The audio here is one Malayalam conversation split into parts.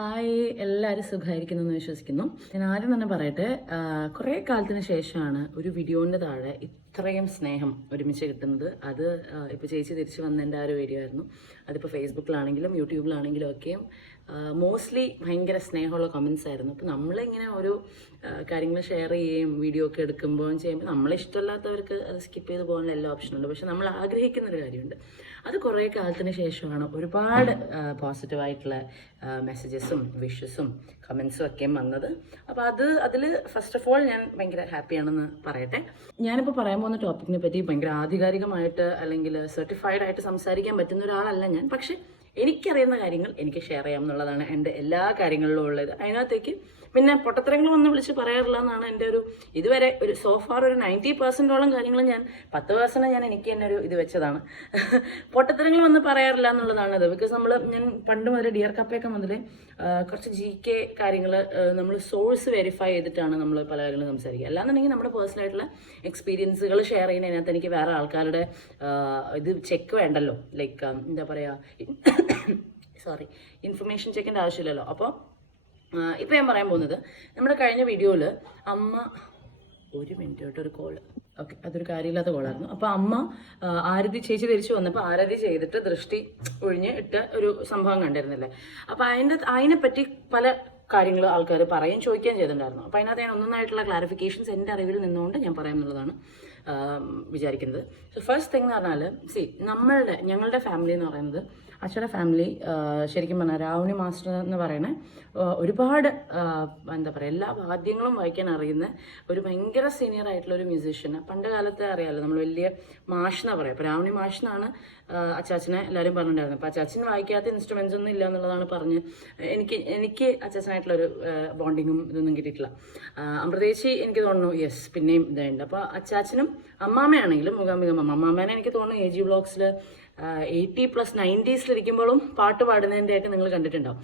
ഹായ് എല്ലാവരും സുഖമായിരിക്കുന്നു എന്ന് വിശ്വസിക്കുന്നു. ഞാൻ ആദ്യം തന്നെ പറയട്ടെ കുറേ കാലത്തിന് ശേഷമാണ് ഒരു വീഡിയോന്റെ താഴെ ഇത്രയും സ്നേഹം ഒരുമിച്ച് കിട്ടുന്നത്. അത് ഇപ്പോൾ ചേച്ചി തിരിച്ചു വന്നതിന്റെ ആ ഒരു വീഡിയോ ആയിരുന്നു. അതിപ്പോൾ ഫേസ്ബുക്കിലാണെങ്കിലും യൂട്യൂബിലാണെങ്കിലും ഒക്കെയും മോസ്റ്റ്ലി ഭയങ്കര സ്നേഹമുള്ള കമൻസ് ആയിരുന്നു. അപ്പോൾ നമ്മളിങ്ങനെ ഓരോ കാര്യങ്ങൾ ഷെയർ ചെയ്യുകയും വീഡിയോ ഒക്കെ എടുക്കുമ്പോഴും ചെയ്യുമ്പോൾ നമ്മളെ ഇഷ്ടമല്ലാത്തവർക്ക് അത് സ്കിപ്പ് ചെയ്ത് പോകാനുള്ള എല്ലാ ഓപ്ഷനുണ്ട് പക്ഷെ നമ്മൾ ആഗ്രഹിക്കുന്ന ഒരു കാര്യമുണ്ട്. അത് കുറേ കാലത്തിന് ശേഷമാണ് ഒരുപാട് പോസിറ്റീവായിട്ടുള്ള മെസ്സേജസും വിഷസും കമൻസും ഒക്കെ വന്നത്. അപ്പോൾ അത് അതിൽ ഫസ്റ്റ് ഓഫ് ഓൾ ഞാൻ ഭയങ്കര ഹാപ്പിയാണെന്ന് പറയട്ടെ. ഞാനിപ്പോൾ പറയാൻ പോകുന്ന ടോപ്പിക്കിനെ പറ്റി ഭയങ്കര ആധികാരികമായിട്ട് അല്ലെങ്കിൽ സർട്ടിഫൈഡ് ആയിട്ട് സംസാരിക്കാൻ പറ്റുന്ന ഒരാളല്ല ഞാൻ. പക്ഷേ എനിക്കറിയുന്ന കാര്യങ്ങൾ എനിക്ക് ഷെയർ ചെയ്യാം എന്നുള്ളതാണ് എന്റെ എല്ലാ കാര്യങ്ങളിലും ഉള്ളത്. അതിനകത്തേക്ക് പിന്നെ പൊട്ടത്തരങ്ങൾ വന്ന് വിളിച്ച് പറയാറില്ല എന്നാണ് എന്റെ ഒരു ഇതുവരെ ഒരു സോഫാർ ഒരു നയന്റി പെർസെന്റോളം കാര്യങ്ങൾ ഞാൻ പത്ത് പെർസെന്റ് ഞാൻ എനിക്ക് തന്നെ ഒരു ഇത് വെച്ചതാണ്. പൊട്ടത്തരങ്ങൾ വന്ന് പറയാറില്ല എന്നുള്ളതാണ് അത്. ബിക്കോസ് നമ്മൾ ഞാൻ പണ്ട് മുതൽ ഡിയർ കപ്പയൊക്കെ മുതൽ കുറച്ച് ജി കെ കാര്യങ്ങൾ നമ്മൾ സോഴ്സ് വെരിഫൈ ചെയ്തിട്ടാണ് നമ്മൾ പല കാര്യങ്ങളും സംസാരിക്കുക. അല്ലാന്നുണ്ടെങ്കിൽ നമ്മുടെ പേഴ്സണൽ ആയിട്ടുള്ള എക്സ്പീരിയൻസുകൾ ഷെയർ ചെയ്യുന്നതിനകത്ത് എനിക്ക് വേറെ ആൾക്കാരുടെ ഇത് ചെക്ക് വേണ്ടല്ലോ. ലൈക്ക് എന്താ പറയുക സോറി ഇൻഫർമേഷൻ ചെക്കിന്റെ ആവശ്യമില്ലല്ലോ. അപ്പോൾ ഇപ്പോൾ ഞാൻ പറയാൻ പോകുന്നത് നമ്മുടെ കഴിഞ്ഞ വീഡിയോയിൽ അമ്മ ഒരു മിനിറ്റ് കേട്ടോ ഒരു കോൾ ഓക്കെ അതൊരു കാര്യമില്ലാത്ത കോളായിരുന്നു അപ്പോൾ അമ്മ ആരതി ചേച്ചി തിരിച്ചു വന്നപ്പോൾ ആരതി ചെയ്തിട്ട് ദൃഷ്ടി ഒഴിഞ്ഞ് ഇട്ട ഒരു സംഭവം കണ്ടിരുന്നില്ലേ? അപ്പോൾ അതിന്റെ അതിനെപ്പറ്റി പല കാര്യങ്ങൾ ആൾക്കാർ പറയും ചോദിക്കുകയും ചെയ്തിട്ടുണ്ടായിരുന്നു. അപ്പോൾ അതിനകത്ത് ഞാൻ ഒന്നൊന്നായിട്ടുള്ള ക്ലാരിഫിക്കേഷൻസ് എന്റെ അറിവിൽ നിന്നുകൊണ്ട് ഞാൻ പറയാം എന്നുള്ളതാണ് ആം, വിചാരിക്കുന്നത്. സോ ഫസ്റ്റ് തിങ് എന്ന് പറഞ്ഞാൽ സി നമ്മളുടെ ഞങ്ങളുടെ ഫാമിലി എന്ന് പറയുന്നത് അച്ഛയുടെ ഫാമിലി ശരിക്കും പറഞ്ഞാൽ രാവണി മാസ്റ്റർ എന്ന് പറയുന്ന ഒരുപാട് എന്താ പറയുക എല്ലാ വാദ്യങ്ങളും വായിക്കാൻ അറിയുന്ന ഒരു ഭയങ്കര സീനിയർ ആയിട്ടുള്ള ഒരു മ്യൂസീഷ്യന് പണ്ട് കാലത്തെ അറിയാമല്ലോ നമ്മൾ വലിയ മാഷെന്നാണ് പറയുക പറയാം. അപ്പോൾ രാവണി മാഷെന്നാണ് അച്ചാച്ചനെ എല്ലാവരും പറഞ്ഞിട്ടുണ്ടായിരുന്നത് അപ്പോൾ അച്ചാച്ചൻ വായിക്കാത്ത ഇൻസ്ട്രുമെൻസ് ഒന്നും ഇല്ല എന്നുള്ളതാണ് പറഞ്ഞ് എനിക്ക് എനിക്ക് അച്ചാച്ചനായിട്ടുള്ള ഒരു ബോണ്ടിങ്ങും ഇതൊന്നും കിട്ടിയിട്ടില്ല. അമൃതേശി എനിക്ക് തോന്നുന്നു യെസ് പിന്നെയും ഇതായിട്ടുണ്ട്. അപ്പോൾ അച്ചാച്ചനും അമ്മാമ്മയാണെങ്കിലും മുഖാമുഖം അമ്മാമേനെ എനിക്ക് തോന്നുന്നു എ ജി ബ്ലോഗ്സിൽ എയ്റ്റി പ്ലസ് നയന്റീസിലിരിക്കുമ്പോഴും പാട്ട് പാടുന്നതിന്റെയൊക്കെ നിങ്ങൾ കണ്ടിട്ടുണ്ടാവും.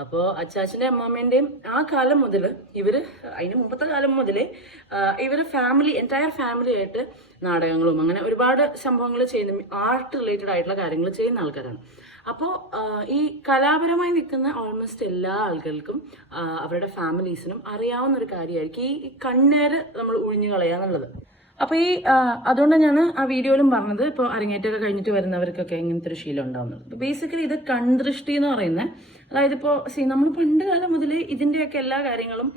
അപ്പോൾ അച്ചാച്ചന്റെ അമ്മാമ്മേന്റെയും ആ കാലം മുതൽ ഇവർ അതിന് മുമ്പത്തെ കാലം മുതലേ ഇവർ ഫാമിലി എന്റയർ ഫാമിലി ആയിട്ട് നാടകങ്ങളും അങ്ങനെ ഒരുപാട് സംഭവങ്ങൾ ചെയ്യുന്ന ആർട്ട് റിലേറ്റഡ് ആയിട്ടുള്ള കാര്യങ്ങൾ ചെയ്യുന്ന ആൾക്കാരാണ്. അപ്പോൾ ഈ കലാപരമായി നിൽക്കുന്ന ഓൾമോസ്റ്റ് എല്ലാ ആളുകൾക്കും അവരുടെ ഫാമിലീസിനും അറിയാവുന്ന ഒരു കാര്യമായിരിക്കും ഈ കണ്ണേര് നമ്മൾ ഒഴിഞ്ഞു കളയുക എന്നുള്ളത് അപ്പോൾ ഈ അതുകൊണ്ടാണ് ഞാൻ ആ വീഡിയോയിലും പറഞ്ഞത് ഇപ്പോൾ അരങ്ങേറ്റൊക്കെ കഴിഞ്ഞിട്ട് വരുന്നവർക്കൊക്കെ ഇങ്ങനത്തെ ഒരു ശീലം ഉണ്ടാവുന്നത്. ബേസിക്കലി ഇത് കൺദൃഷ്ടി എന്ന് പറയുന്നത് അതായത് ഇപ്പോൾ സി നമ്മൾ പണ്ട് കാലം മുതൽ ഇതിന്റെയൊക്കെ എല്ലാ കാര്യങ്ങളും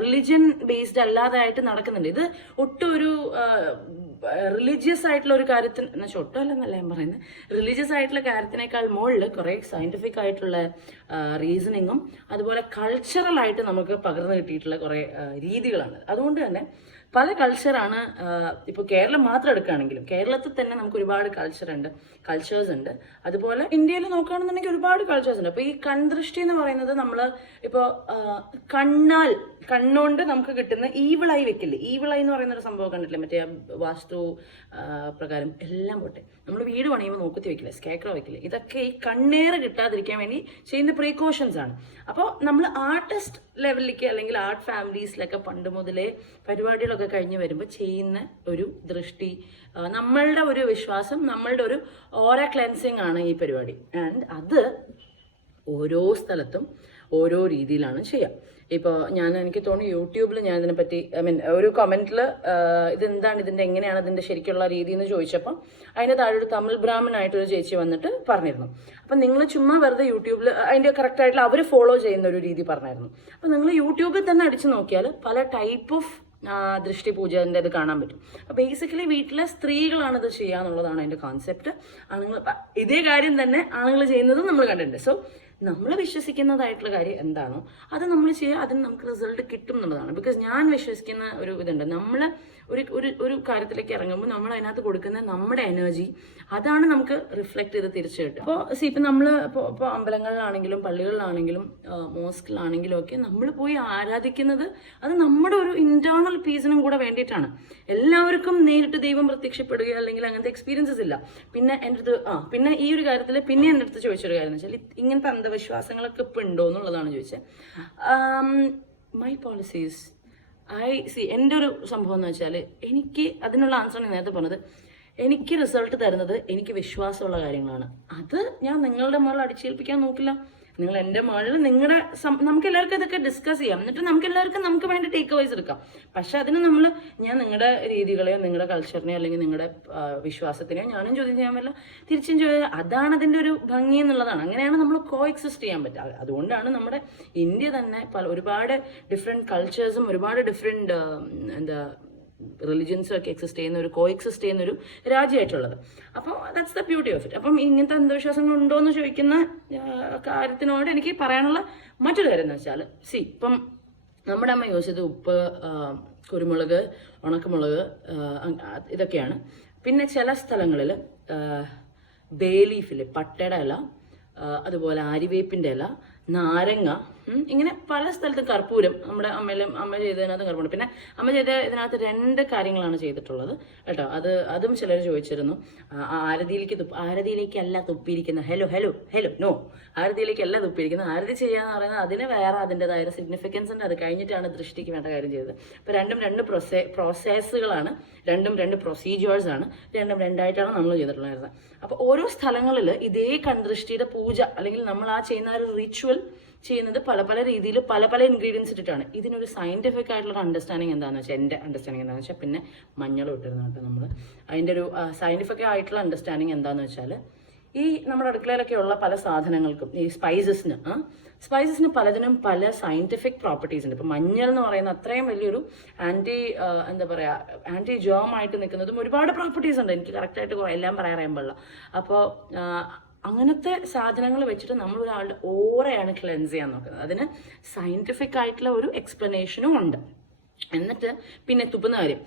റിലിജ്യൻ ബേസ്ഡ് അല്ലാതായിട്ട് നടക്കുന്നുണ്ട്. ഇത് ഒട്ടും ഒരു റിലീജിയസ് ആയിട്ടുള്ള ഒരു കാര്യത്തിന് എന്നുവെച്ചാൽ ഒട്ടും അല്ലെന്നല്ല ഞാൻ പറയുന്നത് റിലീജിയസ് ആയിട്ടുള്ള കാര്യത്തിനേക്കാൾ മുകളിൽ കുറേ സയന്റിഫിക് ആയിട്ടുള്ള റീസണിങ്ങും അതുപോലെ കൾച്ചറൽ ആയിട്ട് നമുക്ക് പകർന്നു കിട്ടിയിട്ടുള്ള കുറേ രീതികളാണ്. അതുകൊണ്ട് തന്നെ പല കൾച്ചറാണ് ഇപ്പോൾ കേരളം മാത്രം എടുക്കുകയാണെങ്കിലും കേരളത്തിൽ തന്നെ നമുക്ക് ഒരുപാട് കൾച്ചർ ഉണ്ട് കൾച്ചേഴ്സ് ഉണ്ട്. അതുപോലെ ഇന്ത്യയിൽ നോക്കുകയാണെന്നുണ്ടെങ്കിൽ ഒരുപാട് കൾച്ചേഴ്സ് ഉണ്ട്. അപ്പോൾ ഈ കൺദൃഷ്ടി എന്ന് പറയുന്നത് നമ്മൾ ഇപ്പോൾ കണ്ണാൽ കണ്ണുകൊണ്ട് നമുക്ക് കിട്ടുന്ന ഈവിളായി വെക്കില്ലേ? ഈവിളായി എന്ന് പറയുന്ന ഒരു സംഭവം കണ്ടിട്ടില്ല? മറ്റേ വാസ്തു പ്രകാരം എല്ലാം പോട്ടെ. നമ്മൾ വീട് പണിയുമ്പോൾ നോക്കത്തി വെക്കില്ല? സ്കേക്രോ വെക്കില്ല? ഇതൊക്കെ ഈ കണ്ണേറ് കിട്ടാതിരിക്കാൻ വേണ്ടി ചെയ്യുന്ന പ്രീക്കോഷൻസ് ആണ്. അപ്പോൾ നമ്മൾ ആർട്ടിസ്റ്റ് ലെവലിലേക്ക് അല്ലെങ്കിൽ ആർട്ട് ഫാമിലീസിലൊക്കെ പണ്ട് മുതലേ പരിപാടികളൊക്കെ കഴിഞ്ഞ് വരുമ്പോൾ ചെയ്യുന്ന ഒരു ദൃഷ്ടി നമ്മളുടെ ഒരു വിശ്വാസം നമ്മളുടെ ഒരു ഓര ക്ലെൻസിങ് ആണ് ഈ പരിപാടി. ആൻഡ് അത് ഓരോ സ്ഥലത്തും ഓരോ രീതിയിലാണ് ചെയ്യുക ഇപ്പോൾ ഞാൻ എനിക്ക് തോന്നുന്നു യൂട്യൂബിൽ ഞാൻ ഇതിനെ പറ്റി ഐ മീൻ ഒരു കമന്റിൽ ഇതെന്താണ് ഇതിന്റെ എങ്ങനെയാണ് ഇതിന്റെ ശരിക്കുള്ള രീതി എന്ന് ചോദിച്ചപ്പോൾ അതിന്റെ താഴെ ഒരു തമിഴ് ബ്രാഹ്മണായിട്ടൊരു ചേച്ചി വന്നിട്ട് പറഞ്ഞിരുന്നു. അപ്പം നിങ്ങൾ ചുമ്മാ വെറുതെ യൂട്യൂബിൽ അതിന്റെ കറക്റ്റായിട്ടുള്ള അവർ ഫോളോ ചെയ്യുന്ന ഒരു രീതി പറഞ്ഞായിരുന്നു അപ്പം നിങ്ങൾ യൂട്യൂബിൽ തന്നെ അടിച്ചു നോക്കിയാൽ പല ടൈപ്പ് ഓഫ് ദൃഷ്ടി പൂജന്റെ ഇത് കാണാൻ പറ്റും. അപ്പോൾ ബേസിക്കലി വീട്ടിലെ സ്ത്രീകളാണ് ഇത് ചെയ്യുക എന്നുള്ളതാണ് അതിന്റെ കോൺസെപ്റ്റ് ആണുങ്ങൾ ഇതേ കാര്യം തന്നെ ആണുങ്ങൾ ചെയ്യുന്നതും നമ്മൾ കണ്ടിട്ടുണ്ട്. സോ നമ്മൾ വിശ്വസിക്കുന്നതായിട്ടുള്ള കാര്യം എന്താണോ അത് നമ്മൾ ചെയ്യുക അതിന് നമുക്ക് റിസൾട്ട് കിട്ടും എന്നുള്ളതാണ്. ബിക്കോസ് ഞാൻ വിശ്വസിക്കുന്ന ഒരു ഇതുണ്ട്. നമ്മൾ ഒരു ഒരു ഒരു കാര്യത്തിലേക്ക് ഇറങ്ങുമ്പോൾ നമ്മൾ അതിനകത്ത് കൊടുക്കുന്ന നമ്മുടെ എനർജി അതാണ് നമുക്ക് റിഫ്ലക്ട് ചെയ്ത് തിരിച്ചു കിട്ടുക. അപ്പോൾ സി ഇപ്പം നമ്മൾ ഇപ്പോൾ ഇപ്പോൾ അമ്പലങ്ങളിലാണെങ്കിലും പള്ളികളിലാണെങ്കിലും മോസ്കിലാണെങ്കിലും ഒക്കെ നമ്മൾ പോയി ആരാധിക്കുന്നത് അത് നമ്മുടെ ഒരു ഇന്റേണൽ പീസിനും കൂടെ വേണ്ടിയിട്ടാണ്. എല്ലാവർക്കും നേരിട്ട് ദൈവം പ്രത്യക്ഷപ്പെടുക അല്ലെങ്കിൽ അങ്ങനത്തെ എക്സ്പീരിയൻസസ് ഇല്ല. പിന്നെ എന്റെ അടുത്ത് ആ പിന്നെ ഈ ഒരു കാര്യത്തിൽ പിന്നെ എന്റെ അടുത്ത് ചോദിച്ചൊരു കാര്യം എന്ന് വെച്ചാൽ ഇങ്ങനത്തെ അന്ധവിശ്വാസങ്ങളൊക്കെ ഇപ്പം ഉണ്ടോ എന്നുള്ളതാണ് ചോദിച്ചത് മൈ പോളിസീസ് ഐ സി എന്റെ ഒരു സംഭവം എന്ന് വെച്ചാൽ എനിക്ക് അതിനുള്ള ആൻസർ ഞാൻ നേരത്തെ പറഞ്ഞത്. എനിക്ക് റിസൾട്ട് തരുന്നത് എനിക്ക് വിശ്വാസമുള്ള കാര്യങ്ങളാണ്. അത് ഞാൻ നിങ്ങളുടെ മുകളിൽ അടിച്ചേൽപ്പിക്കാൻ നോക്കില്ല. നിങ്ങൾ എന്റെ മുകളിൽ നിങ്ങളുടെ നമുക്ക് എല്ലാവർക്കും ഇതൊക്കെ ഡിസ്കസ് ചെയ്യാം. എന്നിട്ട് നമുക്ക് എല്ലാവർക്കും നമുക്ക് വേണ്ട ടേക്ക് വൈസ് എടുക്കാം. പക്ഷെ അതിന് നമ്മൾ ഞാൻ നിങ്ങളുടെ രീതികളെയോ നിങ്ങളുടെ കൾച്ചറിനെയോ അല്ലെങ്കിൽ നിങ്ങളുടെ വിശ്വാസത്തിനെയോ ഞാനും ചോദ്യം ചെയ്യാൻ പറ്റില്ല. തിരിച്ചും ചോദ്യം അതാണ് അതിന്റെ ഒരു ഭംഗി എന്നുള്ളതാണ്. അങ്ങനെയാണ് നമ്മൾ കോ എക്സിസ്റ്റ് ചെയ്യാൻ പറ്റുക. അതുകൊണ്ടാണ് നമ്മുടെ ഇന്ത്യ തന്നെ പല ഒരുപാട് ഡിഫറെന്റ് കൾച്ചേഴ്സും ഒരുപാട് ഡിഫറെന്റ് എന്താ റിലിജൻസും ഒക്കെ എക്സിസ്റ്റ് ചെയ്യുന്ന ഒരു കോ എക്സിസ്റ്റ് ചെയ്യുന്ന ഒരു രാജ്യമായിട്ടുള്ളത്. അപ്പോൾ that's the beauty of it അപ്പം ഇങ്ങനത്തെ അന്ധവിശ്വാസങ്ങൾ ഉണ്ടോ എന്ന് ചോദിക്കുന്ന കാര്യത്തിനോട് എനിക്ക് പറയാനുള്ള മറ്റൊരു കാര്യം എന്ന് വെച്ചാൽ സി ഇപ്പം നമ്മുടെ അമ്മ യൂസ് ചെയ്ത് ഉപ്പ് കുരുമുളക് ഉണക്കമുളക് ഇതൊക്കെയാണ്. പിന്നെ ചില സ്ഥലങ്ങളിൽ ബേലീഫിൽ പട്ടയുടെ ഇല അതുപോലെ ആരിവേപ്പിന്റെ ഇല നാരങ്ങ ഇങ്ങനെ പല സ്ഥലത്തും കർപ്പൂരം നമ്മുടെ അമ്മയിലും അമ്മ ചെയ്തതിനകത്ത് കർപ്പൂരം പിന്നെ അമ്മ ചെയ്ത ഇതിനകത്ത് രണ്ട് കാര്യങ്ങളാണ് ചെയ്തിട്ടുള്ളത് കേട്ടോ. അത് അതും ചിലർ ചോദിച്ചിരുന്നു. ആരതിയിലേക്ക് തുപ്പ് ആരതിയിലേക്കല്ല തുപ്പിയിരിക്കുന്ന ഹലോ ഹലോ ഹലോ നോ. ആരതിയിലേക്കല്ല തുപ്പിയിരിക്കുന്നത്. ആരതി ചെയ്യാന്ന് പറയുന്നത് അതിന് വേറെ അതിന്റെതായ സിഗ്നിഫിക്കൻസ് ഉണ്ട്. അത് കഴിഞ്ഞിട്ടാണ് ദൃഷ്ടിക്ക് വേണ്ട കാര്യം ചെയ്തത്. അപ്പോൾ രണ്ടും രണ്ട് പ്രൊസേ പ്രോസസ്സുകളാണ് രണ്ടും രണ്ട് പ്രൊസീജിയേഴ്സ് ആണ്. രണ്ടും രണ്ടായിട്ടാണ് നമ്മൾ ചെയ്തിട്ടുണ്ടായിരുന്നത്. അപ്പോൾ ഓരോ സ്ഥലങ്ങളിൽ ഇതേ കൺദൃഷ്ടിയുടെ പൂജ അല്ലെങ്കിൽ നമ്മൾ ആ ചെയ്യുന്ന ഒരു റിച്വൽ ചെയ്യുന്നത് പല പല രീതിയിൽ പല പല ഇൻഗ്രീഡിയൻസ് ഇട്ടിട്ടാണ്. ഇതിനൊരു സയന്റിഫിക് ആയിട്ടുള്ള അണ്ടർസ്റ്റാൻഡിങ് എന്താണെന്ന് വെച്ചാൽ എന്റെ അണ്ടർസ്റ്റാൻഡിങ് എന്താണെന്ന് വെച്ചാൽ പിന്നെ മഞ്ഞൾ ഇട്ടിരുന്നു കേട്ടോ നമ്മൾ അതിന്റെ ഒരു സയന്റിഫിക് ആയിട്ടുള്ള അണ്ടർസ്റ്റാൻഡിങ് എന്താണെന്ന് വെച്ചാൽ ഈ നമ്മുടെ അടുക്കളയിലൊക്കെ ഉള്ള പല സാധനങ്ങൾക്കും ഈ സ്പൈസസിന് സ്പൈസസിന് പലതിനും പല സയന്റിഫിക് പ്രോപ്പർട്ടീസ് ഉണ്ട്. ഇപ്പം മഞ്ഞൾ എന്ന് പറയുന്ന അത്രയും വലിയൊരു ആന്റി എന്താ പറയുക ആന്റി ജേം ആയിട്ട് നിൽക്കുന്നതും ഒരുപാട് പ്രോപ്പർട്ടീസ് ഉണ്ട്. എനിക്ക് കറക്റ്റായിട്ട് എല്ലാം പറയാൻ അറിയാൻ പാടില്ല. അപ്പോൾ അങ്ങനത്തെ സാധനങ്ങൾ വെച്ചിട്ട് നമ്മൾ ഒരാളുടെ ഓറയാണ് ക്ലെൻസ് ചെയ്യാൻ നോക്കുന്നത്. അതിന് സയന്റിഫിക് ആയിട്ടുള്ള ഒരു എക്സ്പ്ലനേഷനും ഉണ്ട്. എന്നിട്ട് പിന്നെ തുപ്പുന്ന കാര്യം.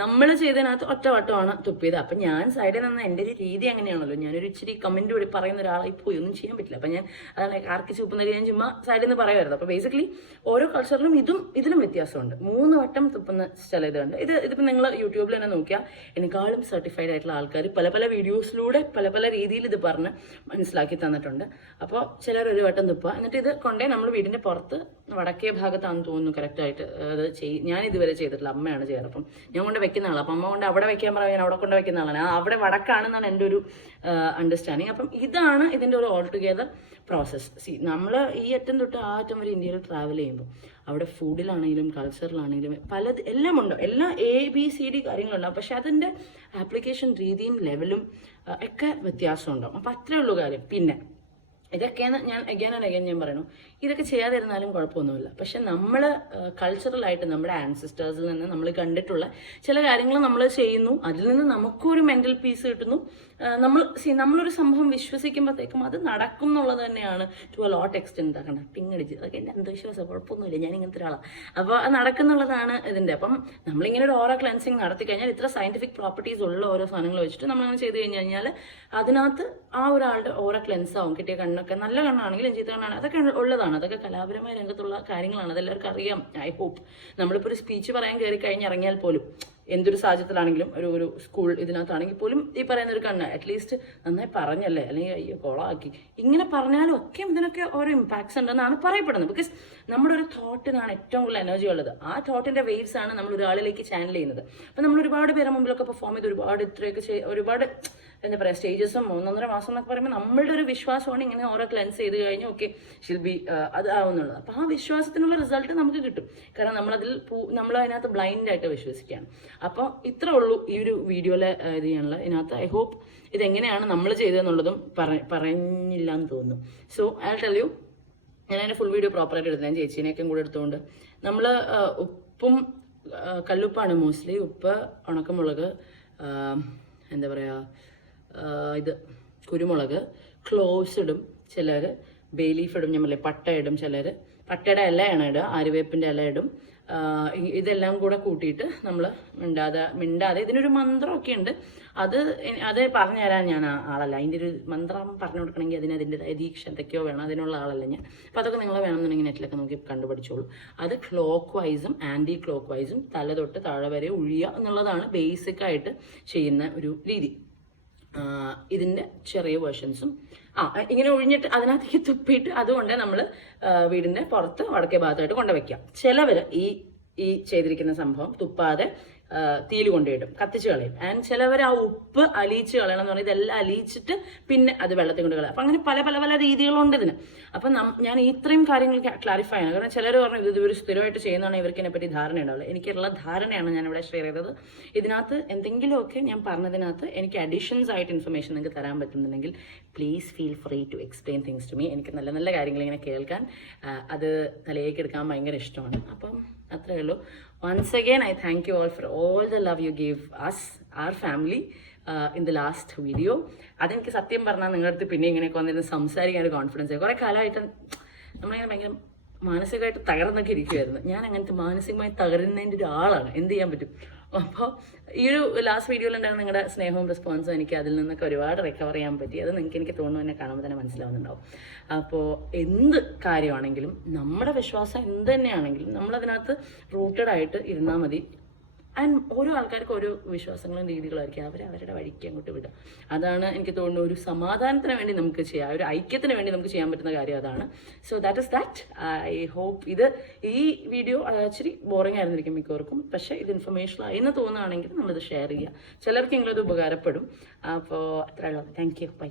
നമ്മൾ ചെയ്തതിനകത്ത് ഒറ്റ വട്ടമാണ് തുപ്പിയത്. അപ്പം ഞാൻ സൈഡിൽ നിന്ന് എന്റെ ഒരു രീതി അങ്ങനെയാണല്ലോ. ഞാനൊരു ഇച്ചിരി കമന്റ് കൂടി പറയുന്ന ഒരാളായി പോയി. ഒന്നും ചെയ്യാൻ പറ്റില്ല. അപ്പം ഞാൻ അതാണ് ആർക്ക് തുപ്പുന്ന ഞാൻ ചുമ്മാ സൈഡിൽ നിന്ന് പറയുമായിരുന്നു അപ്പോൾ ബേസിക്കലി ഓരോ കൾച്ചറിലും ഇതും ഇതിലും വ്യത്യാസമുണ്ട്. മൂന്ന് വട്ടം തുപ്പുന്ന ചില ഇതുണ്ട്. ഇത് ഇതിപ്പോൾ നിങ്ങൾ യൂട്യൂബിൽ തന്നെ നോക്കിയാൽ എന്നെക്കാളും സർട്ടിഫൈഡ് ആയിട്ടുള്ള ആൾക്കാർ പല പല വീഡിയോസിലൂടെ പല പല രീതിയിൽ ഇത് പറഞ്ഞ് മനസ്സിലാക്കി തന്നിട്ടുണ്ട്. അപ്പോൾ ചിലർ ഒരു വട്ടം തുപ്പുക. എന്നിട്ട് ഇത് കൊണ്ടേ നമ്മൾ വീടിന്റെ പുറത്ത് വടക്കേ ഭാഗത്താണെന്ന് തോന്നുന്നു കറക്റ്റായിട്ട് അത് ചെയ് ഞാൻ ഇതുവരെ ചെയ്തിട്ടില്ല. അമ്മയാണ് ചെയ്യാറ് അപ്പം ഞാൻ കൊണ്ട് വെക്കുന്ന ആളാണ് അപ്പം അമ്മ കൊണ്ട് അവിടെ വെക്കാൻ പറയാൻ അവിടെ കൊണ്ട് വെക്കുന്ന ആളാണ്. അവിടെ വടക്കാണെന്നാണ് എന്റെ ഒരു അണ്ടർസ്റ്റാൻഡിങ് അപ്പം ഇതാണ് ഇതിന്റെ ഒരു ഓൾ ടുഗെദർ പ്രോസസ്സ് സി നമ്മൾ ഈ അറ്റം തൊട്ട് ആ അറ്റം വരെ ഇന്ത്യയിൽ ട്രാവൽ ചെയ്യുമ്പോൾ അവിടെ ഫുഡിലാണെങ്കിലും കൾച്ചറിലാണെങ്കിലും പല എല്ലാം ഉണ്ടോ? എല്ലാ എ ബി സി ഡി കാര്യങ്ങളുണ്ടാവും പക്ഷെ അതിന്റെ ആപ്ലിക്കേഷൻ രീതിയും ലെവലും ഒക്കെ വ്യത്യാസമുണ്ടാവും. അപ്പം അത്രേ ഉള്ളൂ കാര്യം. പിന്നെ ഇതൊക്കെയാണ് ഞാൻ അഗൈൻ ആൻഡ് അഗൈൻ ഞാൻ പറയുന്നു. ഇതൊക്കെ ചെയ്യാതിരുന്നാലും കുഴപ്പമൊന്നുമില്ല. പക്ഷെ നമ്മൾ കൾച്ചറലായിട്ട് നമ്മുടെ ആൻസിസ്റ്റേഴ്സിൽ നിന്ന് നമ്മൾ കണ്ടിട്ടുള്ള ചില കാര്യങ്ങൾ നമ്മൾ ചെയ്യുന്നു. അതിൽ നിന്ന് നമുക്കൊരു മെന്റൽ പീസ് കിട്ടുന്നു. നമ്മൾ സി നമ്മളൊരു സംഭവം വിശ്വസിക്കുമ്പോഴത്തേക്കും അത് നടക്കും എന്നുള്ളത് തന്നെയാണ് ടു എ ലോട്ട് എക്സ്റ്റെൻഡ് ആക്കണ്ട ടിങ്ങടിച്ച് അതൊക്കെ എന്റെ അന്ധവിശ്വാസം കുഴപ്പമൊന്നുമില്ല. ഞാൻ ഇങ്ങനത്തെ ഒരാളാണ് അപ്പോൾ അത് നടക്കുന്നുള്ളതാണ് ഇതിന്റെ. അപ്പം നമ്മളിങ്ങനെ ഒരു ഓറ ക്ലൻസിങ് നടത്തി കഴിഞ്ഞാൽ ഇത്ര സയന്റിഫിക് പ്രോപ്പർട്ടീസ് ഉള്ള ഓരോ സാധനങ്ങൾ വെച്ചിട്ട് നമ്മളങ്ങനെ ചെയ്ത് കഴിഞ്ഞ് കഴിഞ്ഞാൽ അതിനകത്ത് ആ ഒരാളുടെ ഓറ ക്ലെൻസ് ആവും. കിട്ടിയ കണ്ണൊക്കെ നല്ല കണ്ണാണെങ്കിലും ചീത്ത കണ്ണാണ് അതൊക്കെ ഉള്ളതാണ്. അതൊക്കെ കലാപരമായ രംഗത്തുള്ള കാര്യങ്ങളാണ്. അതെല്ലാവർക്കും അറിയാം. ഐ ഹോപ്പ് നമ്മളിപ്പോൾ ഒരു സ്പീച്ച് പറയാൻ കയറി കഴിഞ്ഞിറങ്ങിയാൽ പോലും. എന്തൊരു സാഹചര്യത്തിലാണെങ്കിലും ഒരു ഒരു സ്കൂൾ ഇതിനകത്താണെങ്കിൽ പോലും ഈ പറയുന്ന ഒരു കണ്ണ് അറ്റ്ലീസ്റ്റ് നന്നായി പറഞ്ഞല്ലേ? അല്ലെങ്കിൽ അയ്യോ കൊളാക്കി. ഇങ്ങനെ പറഞ്ഞാലും ഒക്കെ ഇതിനൊക്കെ ഓരോ ഇമ്പാക്ട്സ് ഉണ്ടെന്നാണ് പറയപ്പെടുന്നത്. ബിക്കോസ് നമ്മുടെ ഒരു തോട്ടിനാണ് ഏറ്റവും കൂടുതൽ എനർജി ഉള്ളത്. ആ തോട്ടിന്റെ വേവ്സ് ആണ് നമ്മൾ ഒരാളിലേക്ക് ചാനൽ ചെയ്യുന്നത്. അപ്പം നമ്മൾ ഒരുപാട് പേരെ മുമ്പിലൊക്കെ പെർഫോം ചെയ്ത് ഒരുപാട് ഇത്രയൊക്കെ ചെയ്ത് ഒരുപാട് എന്താ പറയുക സ്റ്റേജസും ഒന്നൊന്നര മാസം എന്നൊക്കെ പറയുമ്പോൾ നമ്മളുടെ ഒരു വിശ്വാസമാണ് ഇങ്ങനെ ഓരോ ക്ലെൻസ് ചെയ്ത് കഴിഞ്ഞ് ഓക്കെ ഷിൽ ബി അത് ആവുന്നുള്ളത്. അപ്പോൾ ആ വിശ്വാസത്തിനുള്ള റിസൾട്ട് നമുക്ക് കിട്ടും. കാരണം നമ്മളതിൽ നമ്മൾ അതിനകത്ത് ബ്ലൈൻഡ് ആയിട്ട് വിശ്വസിക്കുകയാണ്. അപ്പോൾ ഇത്രേ ഉള്ളൂ ഈ ഒരു വീഡിയോയിലെ ഇത് ചെയ്യാനുള്ള. ഇതിനകത്ത് ഐ ഹോപ്പ് ഇതെങ്ങനെയാണ് നമ്മൾ ചെയ്തതെന്നുള്ളതും പറ പറഞ്ഞില്ല എന്ന് തോന്നുന്നു. സോ ഐ ടെൽ യു ഞാൻ അതിന്റെ ഫുൾ വീഡിയോ പ്രോപ്പറായിട്ട് എടുത്തു ഞാൻ ചേച്ചീനെയൊക്കെ കൂടെ എടുത്തുകൊണ്ട് നമ്മൾ ഉപ്പും കല്ലുപ്പാണ് മോസ്റ്റ്ലി ഉപ്പ് ഉണക്കമുളക് എന്താ പറയുക ഇത് കുരുമുളക് ക്ലോവ്സ് ഇടും ചിലർ ബേ ലീഫ് ഇടും ഞാൻ പറയില്ലേ പട്ട ഇടും ചിലർ പട്ടയുടെ ഇലയാണ് ഇടുക ആര്യവേപ്പിന്റെ ഇല ഇടും. ഇതെല്ലാം കൂടെ കൂട്ടിയിട്ട് നമ്മൾ മിണ്ടാതെ മിണ്ടാതെ ഇതിനൊരു മന്ത്രമൊക്കെ ഉണ്ട്. അത് അത് പറഞ്ഞു തരാൻ ഞാൻ ആളല്ല. അതിന്റെ ഒരു മന്ത്രം പറഞ്ഞു കൊടുക്കണമെങ്കിൽ അതിന് അതിന്റെതായ ദീക്ഷ എന്തൊക്കെയോ വേണം. അതിനുള്ള ആളല്ല ഞാൻ. അപ്പോൾ അതൊക്കെ നിങ്ങൾ വേണമെന്നുണ്ടെങ്കിൽ നെറ്റിലൊക്കെ നോക്കി കണ്ടുപിടിച്ചോളൂ അത് ക്ലോക്ക് വൈസും ആന്റി ക്ലോക്ക് വൈസും തല തൊട്ട് താഴെ വരെ ഒഴിയുക എന്നുള്ളതാണ് ബേസിക്കായിട്ട് ചെയ്യുന്ന ഒരു രീതി. ഇതിന്റെ ചെറിയ വേർഷൻസും ആ ഇങ്ങനെ ഒഴിഞ്ഞിട്ട് അതിനകത്തേക്ക് തുപ്പിയിട്ട് അതുകൊണ്ട് നമ്മൾ വീടിന്റെ പുറത്ത് വടക്കേ ഭാഗത്തായിട്ട് കൊണ്ടുവയ്ക്കാം. ചിലവർ ഈ ഈ ചെയ്തിരിക്കുന്ന സംഭവം തുപ്പാതെ തീയിൽ കൊണ്ടുപോയിടും കത്തിച്ച് കളയും. ആൻഡ് ചിലവർ ആ ഉപ്പ് അലിയിച്ച് കളയണം എന്ന് പറഞ്ഞാൽ ഇതെല്ലാം അലിയിച്ചിട്ട് പിന്നെ അത് വെള്ളത്തിൽ കൊണ്ട് കളയും. അപ്പം അങ്ങനെ പല പല പല രീതികളുണ്ട് ഇതിന്. അപ്പം ഞാൻ ഇത്രയും കാര്യങ്ങൾ ക്ലാരിഫൈ ആണ് കാരണം ചിലർ പറഞ്ഞു ഇത് ഇവർ സ്ഥിരമായിട്ട് ചെയ്യുന്നതാണ് ഇവർക്ക് ഇതിനെപ്പറ്റി ധാരണ ഉണ്ടാവില്ല. എനിക്കുള്ള ധാരണയാണ് ഞാൻ ഇവിടെ ഷെയർ ചെയ്തത്. ഇതിനകത്ത് എന്തെങ്കിലുമൊക്കെ ഞാൻ പറഞ്ഞതിനകത്ത് എനിക്ക് അഡീഷൻസ് ആയിട്ട് ഇൻഫർമേഷൻ നിങ്ങൾക്ക് തരാൻ പറ്റുന്നുണ്ടെങ്കിൽ please feel free to explain things to me എനിക്ക് നല്ല നല്ല കാര്യങ്ങൾ ഇങ്ങനെ കേൾക്കാൻ അത് തലയിലേക്ക് എടുക്കാൻ ഭയങ്കര ഇഷ്ടമാണ്. അപ്പം അത്രേ ഉള്ളൂ. Once again I thank you all for all the love you give us our family in the last video അതെനിക്ക് സത്യം പറഞ്ഞാൽ നിങ്ങളുടെ അടുത്ത് പിന്നെ ഇങ്ങനെയൊക്കെ വന്നിരുന്ന് സംസാരിക്കാൻ ഒരു കോൺഫിഡൻസ് ആയി. കുറേ കാലമായിട്ട് നമ്മളിങ്ങനെ ഭയങ്കര മാനസികമായിട്ട് തകർന്നൊക്കെ ഇരിക്കുമായിരുന്നു ഞാൻ അങ്ങനത്തെ മാനസികമായി തകരുന്നതിന്റെ ഒരാളാണ്. എന്ത് ചെയ്യാൻ പറ്റും? അപ്പോൾ ഈ ഒരു ലാസ്റ്റ് വീഡിയോയിൽ നിങ്ങളുടെ സ്നേഹവും റെസ്പോൺസും എനിക്ക് അതിൽ നിന്നൊക്കെ ഒരുപാട് റിക്കവർ ചെയ്യാൻ പറ്റി. അത് നിങ്ങൾക്ക് എനിക്ക് തോന്നുന്നു എന്നെ കാണുമ്പോൾ തന്നെ മനസ്സിലാവുന്നുണ്ടാവും. അപ്പോൾ എന്ത് കാര്യമാണെങ്കിലും നമ്മുടെ വിശ്വാസം എന്ത് തന്നെയാണെങ്കിലും നമ്മളതിനകത്ത് റൂട്ടഡ് ആയിട്ട് ഇരുന്നാൽ മതി. ആൻഡ് ഓരോ ആൾക്കാർക്കും ഓരോ വിശ്വാസങ്ങളും രീതികളായിരിക്കും. അവർ അവരുടെ വഴിക്ക് അങ്ങോട്ട് വിടുക. അതാണ് എനിക്ക് തോന്നുന്നത് ഒരു സമാധാനത്തിന് വേണ്ടി നമുക്ക് ചെയ്യാം ഒരു ഐക്യത്തിന് വേണ്ടി നമുക്ക് ചെയ്യാൻ പറ്റുന്ന കാര്യം അതാണ്. So that is that I hope ഇത് ഈ വീഡിയോ ഇച്ചിരി ബോറിംഗ് ആയിരുന്നിരിക്കും മിക്കവർക്കും. പക്ഷേ ഇത് ഇൻഫർമേഷൻ ആയി എന്ന് തോന്നുകയാണെങ്കിൽ നമ്മളിത് ഷെയർ ചെയ്യുക. ചിലർക്കെങ്കിലും അത് ഉപകാരപ്പെടും. അപ്പോൾ അത്രയുള്ളൂ താങ്ക് യു ബൈ